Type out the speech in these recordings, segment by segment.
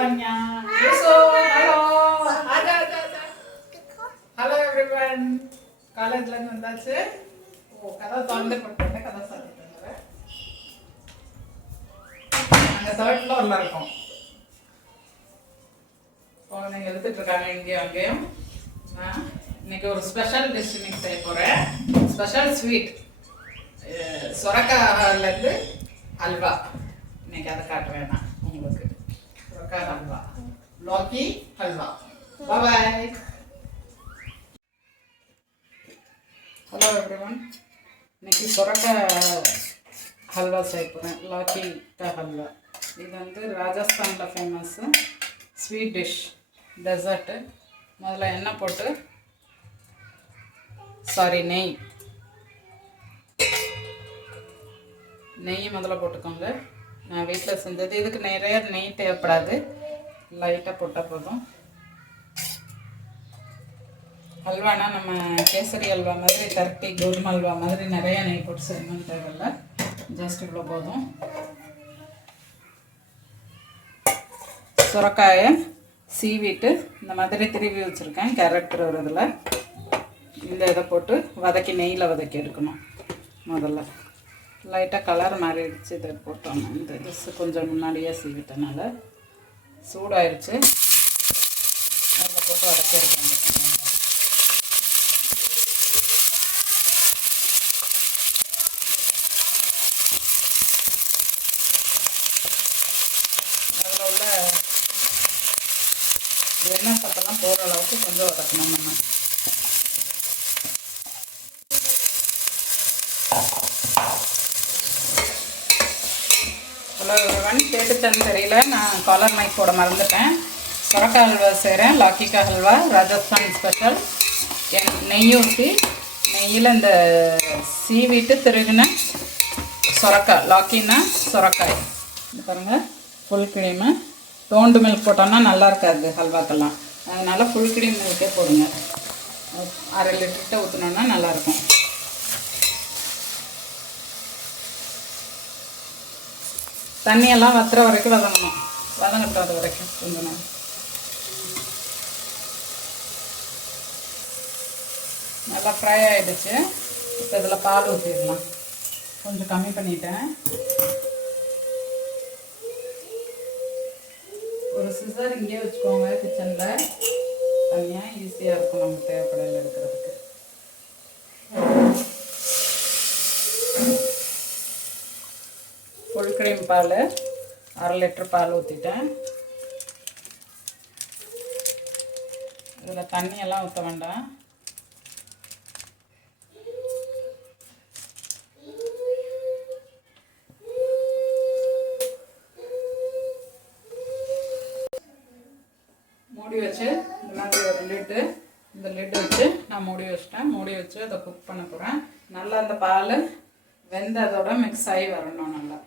Tanya. Yuso, hello. Ada. Hello everyone. காலேஜ்ல இருந்து வந்தாச்சு. கதை தொண்டை போட்டேன். கதை சொல்லிட்டு இருந்தேன். அங்க தேர்ட் ஃப்ளோர்ல இருக்கோம். குழந்தைங்க எடுத்துட்டு இருக்காங்க இங்கேயும் அங்கேயும். நான் இன்னைக்கு ஒரு ஸ்பெஷல் டிஷ் இன்னைக்கு செய்ய போறேன். Special sweet. சொரக்காயில இருந்து அல்வா. இன்னைக்கு அதை காட்டுவேன் நான் உங்களுக்கு. சொரக்காய் அல்வா, லோக்கி அல்வா. பாய். Hello everyone. இன்னைக்கு சொரக்காய் ஹல்வா செய்ய போகிறேன். லோக்கி ஹல்வா. இது வந்து ராஜஸ்தானில் ஃபேமஸ்ஸு ஸ்வீட் டிஷ், டெசர்ட்டு. முதல்ல எண்ணெய் போட்டு நெய் முதல்ல போட்டுக்கோங்க. நான் வீட்டில் செஞ்சது. இதுக்கு நிறைய நெய் தேவைப்படாது, லைட்டாக போட்டால் போதும். அல்வானா நம்ம கேசரி அல்வா மாதிரி தரட்டி கோதுமை அல்வா மாதிரி நிறைய நெய் போட்டு செய்யணும்னு தேவையில்லை. ஜஸ்ட் இவ்வளோ போதும். சுரக்காயை சீவிட்டு இந்த மாதிரி திருவி வச்சுருக்கேன். கேரட் துருவுறதுல இந்த இதை போட்டு வதக்கி நெய்யில் வதக்கி எடுக்கணும். முதல்ல லைட்டாக கலர் மாறிடுச்சு. இதை போட்டோம். இந்த டிஷ் கொஞ்சம் முன்னாடியே சீவிட்டனால சூடாயிடுச்சு. அதில் போட்டு வதக்கி எடுக்கணும். அதில் உள்ள எண்ணெய் சத்தெல்லாம் போகிற அளவுக்கு கொஞ்சம் வதக்கணும் நம்ம. கேட்டுச்சன்னு தெரியல, நான் காலர் மைக் போட மறந்துட்டேன். சொரக்காய் ஹல்வா செய்கிறேன். லோக்கிக்கா ஹல்வா, ராஜஸ்தான் ஸ்பெஷல். நெய் ஊற்றி நெய்யில் இந்த சீவிட்டு திருகுன சொரக்காய், லோக்கின்னா சொரக்காய். இது பாருங்கள், ஃபுல் க்ரீமு. டோண்டு மில்க் போட்டோன்னா நல்லா இருக்காது ஹல்வாக்கெல்லாம். அதனால் ஃபுல் க்ரீம் மில்க்கே போடுங்க. 1/2 லிட்டர்கிட்ட ஊற்றினோன்னா நல்லாயிருக்கும். தண்ணியெல்லாம் வத்துற வரைக்கும் வதங்கணும். வதங்கட்டும் அது வரைக்கும் கொஞ்சம் நேரம். நல்லா ஃப்ரை ஆகிடுச்சு. இப்போ இதில் பால் ஊற்றிடலாம். கொஞ்சம் கம்மி பண்ணிட்டேன். ஒரு சிசர் இங்கேயே வச்சுக்கோங்க கிச்சனில். தனியாக ஈஸியாக இருக்கும் நமக்கு தேவைப்படையில் எடுக்கிறதுக்கு. ஃபுல் க்ரீம் பால் 1/2 லிட்டர் பால் ஊற்றிட்டேன். இதில் தண்ணியெல்லாம் ஊற்ற வேண்டாம். மூடி வச்சு இந்த மாதிரி ஒரு இந்த லிட்டு வச்சு நான் மூடி வச்சிட்டேன். மூடி வச்சு அதை குக் பண்ண போகிறேன். நல்லா அந்த பால் வெந்து அதோட மிக்ஸ் ஆகி வரணும். நல்லா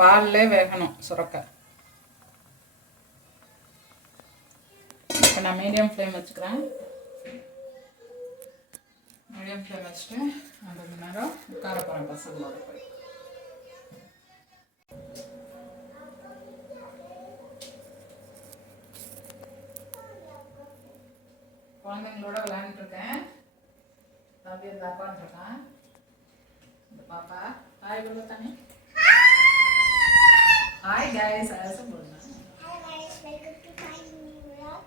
பால்லே வேகணும் சுரக்காய். இப்போ நான் மீடியம் ஃப்ளேம் வச்சுக்கிறேன். மீடியம் ஃப்ளேம் வச்சுட்டு 2 மணி நேரம் உட்கார போகிறேன் பசங்களோட போய். குழந்தைங்களோட விளையாண்டுருக்கேன். தம்பி உட்காந்துருக்கேன். இந்த பாப்பா ஹாய் बोलो तनी. हाय गाइस, ऐसे बोलना. Hi guys, welcome to my new vlog.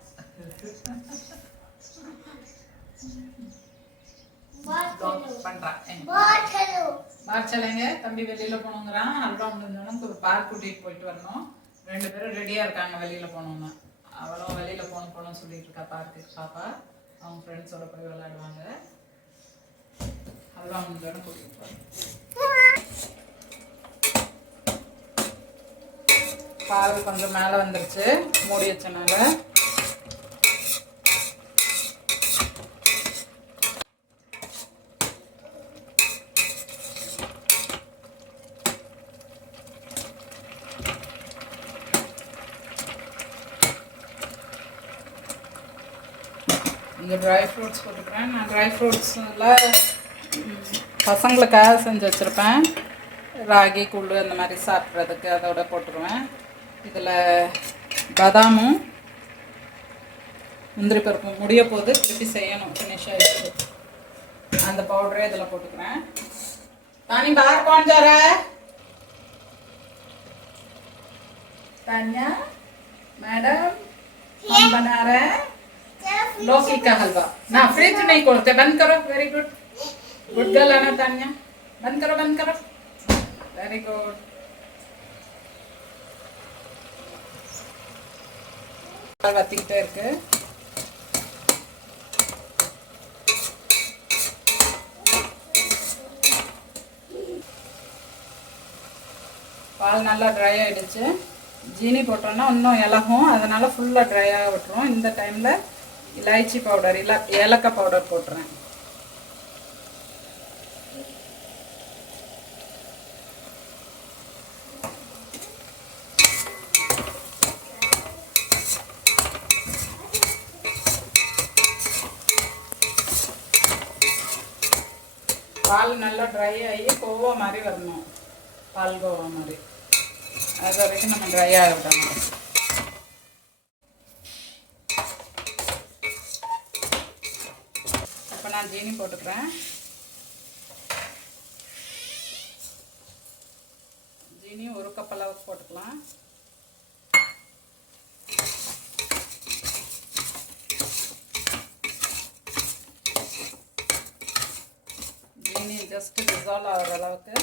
बाहर चलेंगे. தம்பி வெளியில போணுங்கறான். அல்வா முடிஞ்சோன ஒரு பார்க் கூட்டிட்டு போயிட்டு வரணும். 2 பேரும் ரெடியா இருக்காங்க வெளியில போணும்னா. அவளும் வெளியில போணும் சொல்லிட்டு இருக்கா பார்க்குக்கு. பாப்பா அவங்க ஃப்ரெண்ட்ஸோட போய் விளையாடுவாங்க. அல்வா முடிஞ்சோன கூட்டிட்டு போறேன். பால் கொஞ்சம் மேலே வந்துருச்சு மூடி வச்சனால. இங்கே ட்ரை ஃப்ரூட்ஸ் போட்டுக்கிறேன். நான் ட்ரை ஃப்ரூட்ஸில் பசங்களுக்காக செஞ்சு வச்சுருப்பேன். ராகி கூழ் அந்த மாதிரி சாப்பிட்றதுக்கு அதோட போட்டுருவேன். இதில் பாதாமும் முந்திரி பருப்பும் முடிய போது திருப்பி செய்யணும். ஃபினிஷ் ஆகிடுச்சு. அந்த பவுடரே இதில் போட்டுக்கிறேன். तानी बाहर कौन जा रहा है? तान्या मैडम कौन बना रहा है? लौकी का हलवा ना फ्रिज नहीं खोलते. बंद करो. वेरी गुड गुड गर्ल है ना तान्या. बंद करो वेरी गुड. வத்திக்கிட்டே இருக்கு. பால் நல்லா ட்ரை ஆகிடுச்சு. ஜீனி போட்டோன்னா இன்னும் இலகும், அதனால் ஃபுல்லாக ட்ரையாக விட்டுரும். இந்த டைமில் இலாய்ச்சி பவுடர் ஏலக்காய் பவுடர் போட்டுறேன். பால் நல்லா ட்ரை ஆகி கோவா மாதிரி வரணும். பால் கோவா மாதிரி அது வரைக்கும் நம்ம ட்ரை ஆக விடணும். இப்போ நான் ஜீனி போட்டுக்கிறேன். ஜீனி 1 கப் அளவுக்கு போட்டுக்கலாம். ஜீனி ஜஸ்ட் டிசால்வ் ஆகிற அளவுக்கு